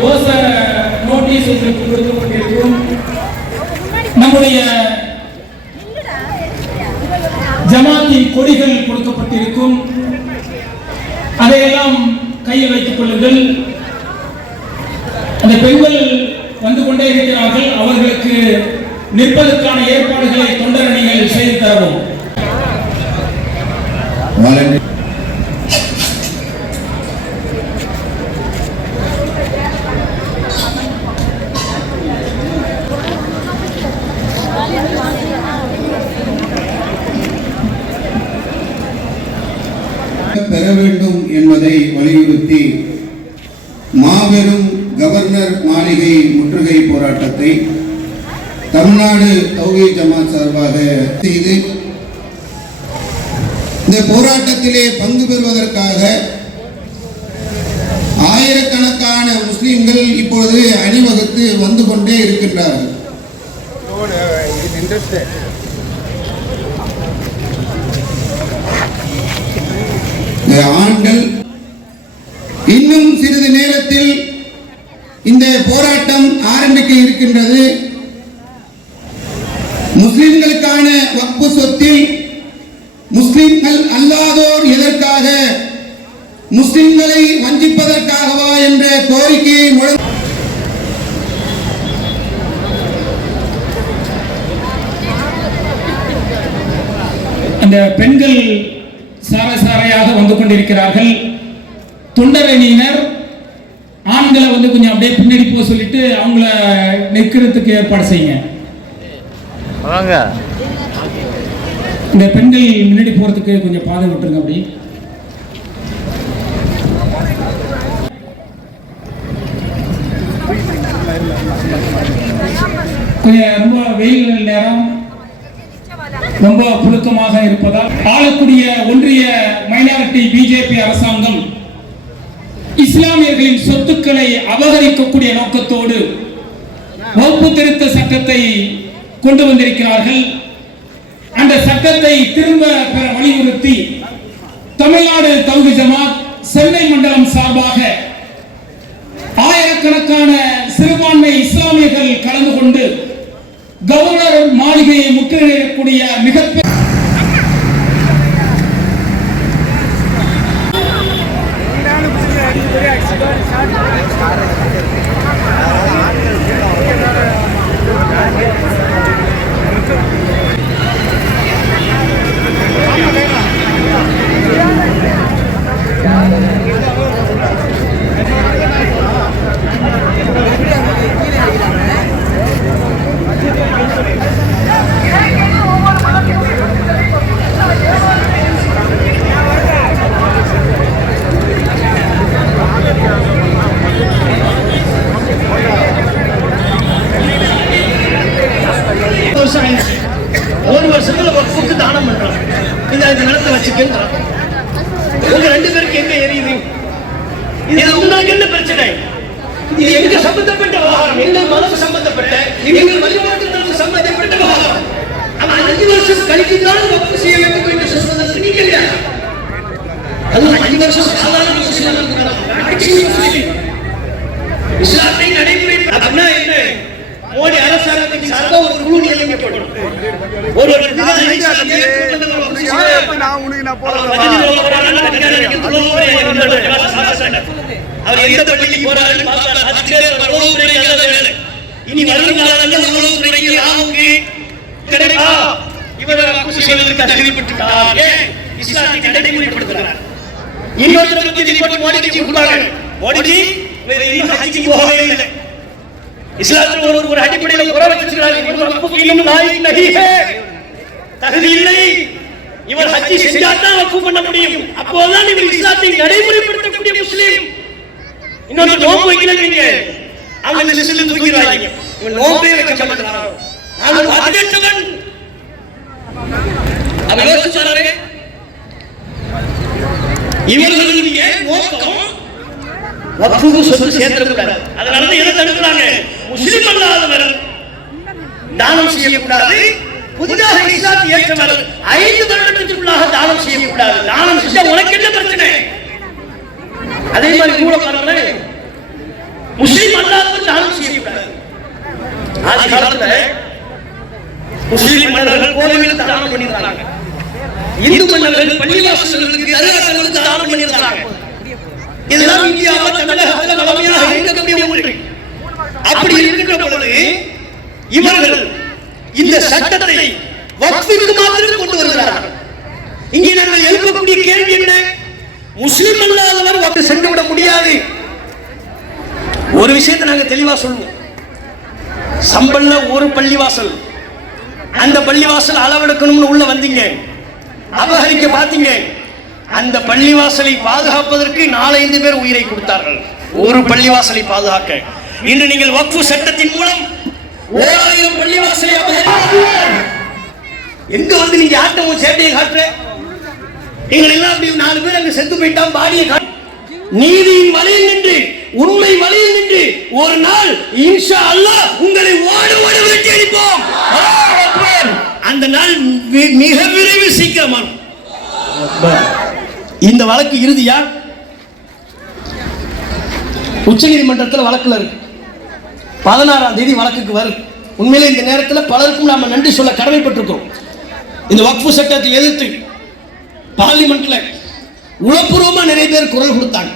Dosa notice உங்களுக்கு கொடுக்கப்பட்டிருக்கும். நம்முடைய ஜமாத்தின் கொடிகள் கொடுக்கப்பட்டிருக்கும். அதையெல்லாம் கையில் வைத்துக் கொள்ளுங்கள். அந்த பெண்கள் வந்து கொண்டே இருக்கிறார்கள். அவர்களுக்கு நிற்பதற்கான ஏற்பாடுகளை தொண்டரணிகள் செய்து தருவோம். பெற வேண்டும் என்பதை வலியுறுத்தி மாபெரும் கவர்னர் மாளிகை முற்றுகை போராட்டத்தை தமிழ்நாடு தௌஹி ஜமாத் சார்பாக செய்து இந்த போராட்டத்திலே பங்கு பெறுவதற்காக ஆயிரக்கணக்கான முஸ்லிம்கள் இப்பொழுது அணிவகுத்து வந்து கொண்டே இருக்கின்றார்கள். ஆண்கள் இன்னும் சிறிது நேரத்தில் இந்த போராட்டம் ஆரம்பிக்க இருக்கின்றது. முஸ்லிம்களுக்கான வக்பு சொத்தில் முஸ்லிம்கள் அல்லாதோர் எதற்காக? முஸ்லிம்களை வஞ்சிப்பதற்காகவா என்ற கோரிக்கையை முழங்க அந்த பெண்கள் சார சாரையாக வந்து கொண்டிருக்கிறார்கள். தொண்டரணியினர் ஆண்களை வந்து கொஞ்சம் அப்படியே பின்னாடி போக சொல்லிட்டு அவங்கள நிற்கிறதுக்கு ஏற்பாடு செய்யுங்க. வாங்க. இந்த பெண்கள் முன்னாடி போறதுக்கு கொஞ்சம் பாதை விட்டுருங்க அப்படி. கொஞ்சம் ரொம்ப வெயில் நேரம். ரொம்ப புழுக்கமாக இருப்பதால் ஆளக்கூடிய ஒன்றிய மைனாரிட்டி பிஜேபி அரசாங்கம் இஸ்லாமியர்களின் சொத்துக்களை அபகரிக்கக்கூடிய நோக்கத்தோடு வகுப்பு திருத்த சட்டத்தை கொண்டு வந்திருக்கிறார்கள். அந்த சட்டத்தை திரும்ப பெற வலியுறுத்தி தமிழ்நாடு தௌஹி ஜமாத் சென்னை மண்டலம் சார்பாக ஆயிரக்கணக்கான சிறுபான்மை இஸ்லாமியர்கள் கலந்து கொண்டு கவர்னர் மாளிகையை முற்றுகையிடக்கூடிய மிகப்பெரிய இந்த நிலத்தை வச்சுக்கிறான் உங்க ரெண்டு பேருக்கு எங்க எரியுது? இது உங்களுக்கு என்ன பிரச்சனை? இது எங்க சம்பந்தப்பட்ட விவகாரம்? எங்கள் மதம் சம்பந்தப்பட்ட? எங்கள் வழிபாட்டுகளுக்கு சம்பந்தப்பட்ட விவகாரம்? அவன் அஞ்சு வருஷம் கழித்துதான் வக்ஃபு செய்ய வேண்டும் என்று சொல்வதற்கு நீங்க இல்லையா? அஞ்சு வருஷம் சாதாரண முஸ்லிம் இஸ்லாத்தை நடைமுறை அப்படின்னா என்ன? மோடி அரசாங்கத்தின் சார்பாக ஒரு குழு நியமிக்கப்படும். ஒரு இஸ்லாமிய ஏற்றுக்கொண்டவர் ஒரு முஸ்லிம். அவர் போறாரு, எந்த பள்ளிக்கு வேலை. இனி வரும் காலங்களில் இவர் செய்வதற்கு தகுதிப்பட்டிருக்கிறார் இஸ்லாத்தை நடைமுறைப்படுத்துகிறார். ரிப்போர்ட் மோடிஜி கொடுத்தாங்க மோடிஜி இவர் இன்னும் ஹஜ்ஜிக்கு போகவே இல்லை. இஸ்லாத்தில் ஒரு ஒரு அடிப்படையில் வச்சிருக்கிறார்கள். தகுதி இல்லை. இவர் ஹஜ்ஜி செஞ்சாதான் வக்ஃபு பண்ண முடியும். அப்போதான் இவர் இஸ்லாத்தை நடைமுறைப்படுத்தக்கூடிய முஸ்லீம். இன்னொரு நோம்பு வைக்கலங்க அவங்க லிஸ்ட்ல தூக்கிடுவாங்க இவன் நோம்பே வைக்க மாட்டான். நான் பாதுகாத்தவன் அவர் யோசிச்சாரு இவர்களுடைய நோக்கம் வக்ஃபுக்கு சொத்து சேர்த்துக்கூடாது அதனால தான் எதை தடுக்கிறாங்க? முஸ்லிம் அல்லாதவர் தானம் செய்யக்கூடாது. புதிதாக இஸ்லாத்தை ஏற்றவர் ஐந்து வருடத்திற்குள்ளாக தானம் செய்யக்கூடாது. தானம் செஞ்சா உனக்கு என்ன பிரச்சனை? அதே மாதிரி கூட பாருங்களேன் முஸ்லீம் அல்லாதவர் தானம் செய்யக்கூடாது. ஆதி காலத்துல முஸ்லீம் மன்னர்கள் கோவிலுக்கு தானம் பண்ணியிருந்தாங்க. இந்து மன்னர்கள் பள்ளிவாசல்களுக்கு தர்காக்களுக்கு தானம் பண்ணியிருந்தாங்க. இதெல்லாம் இந்தியாவில் தமிழகத்தில் வளமையாக இருக்கக்கூடிய ஒன்று. அப்படி இருக்கின்ற பொழுது இவர்கள் இந்த சட்டத்தை வக்ஃபிற்கு மாத்திரம் கொண்டு வருகிறார்கள். இங்கே நாங்கள் எழுப்பக்கூடிய கேள்வி என்ன? முஸ்லிம் அல்லாதவர் வந்து சென்று விட முடியாது. ஒரு விஷயத்தை நாங்க தெளிவா சொல்லுவோம் சம்பல்ல ஒரு பள்ளிவாசல். அந்த பள்ளிவாசல் அளவெடுக்கணும்னு உள்ள வந்தீங்க. அபகரிக்க பார்த்தீங்க அந்த பள்ளிவாசலை பாதுகாப்பதற்கு நாலஞ்சு பேர் உயிரை கொடுத்தார்கள். ஒரு பள்ளிவாசலை பாதுகாக்க. இன்று நீங்கள் வக்ஃபு சட்டத்தின் மூலம் ஓராயிரம் பள்ளிவாசலை அபகரிக்கிறீர்கள். எங்க வந்து நீங்க ஆட்டமும் சேட்டையை காட்டுற? எங்களை எல்லாம் அப்படி நாலு பேர் அங்க செத்து போயிட்டான் பாடியை காட்டு நீதியின் வழியில் நின்று உண்மை வழியில் நின்று ஒரு நாள் இன்ஷா அல்லாஹ் உங்களை ஓட ஓட வெட்டி அடிப்போம். அந்த நாள் மிக விரைவில் சீக்கிரமான இந்த வழக்கு இறுதியா? உச்சநீதிமன்றத்தில் வழக்கில் இருக்கு. பதினாறாம் தேதி வழக்குக்கு வரும். உண்மையிலே இந்த நேரத்தில் பலருக்கும் நாம நன்றி சொல்ல கடமைப்பட்டிருக்கிறோம். இந்த வக்ஃபு சட்டத்தை எதிர்த்து பார்லிமெண்ட்ல உளப்பூர்வமாக நிறைய பேர் குரல் கொடுத்தாங்க.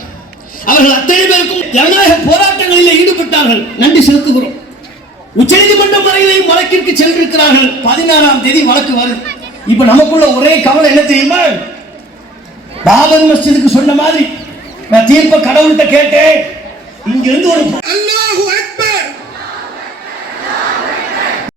அவர்கள் அத்தனை பேருக்கும் ஜனநாயக போராட்டங்களில் ஈடுபட்டார்கள். நன்றி செலுத்துகிறோம். உச்சநீதிமன்றம் வரையிலையும் வழக்கிற்கு சென்றிருக்கிறார்கள். பதினாறாம் தேதி வழக்கு வருது இப்ப நமக்குள்ள ஒரே கவலை என்ன தெரியுமா? பாபர் மஸ்ஜிதுக்கு சொன்ன மாதிரி நான் தீர்ப்ப கடவுள்கிட்ட கேட்டேன். இங்க இருந்து ஒரு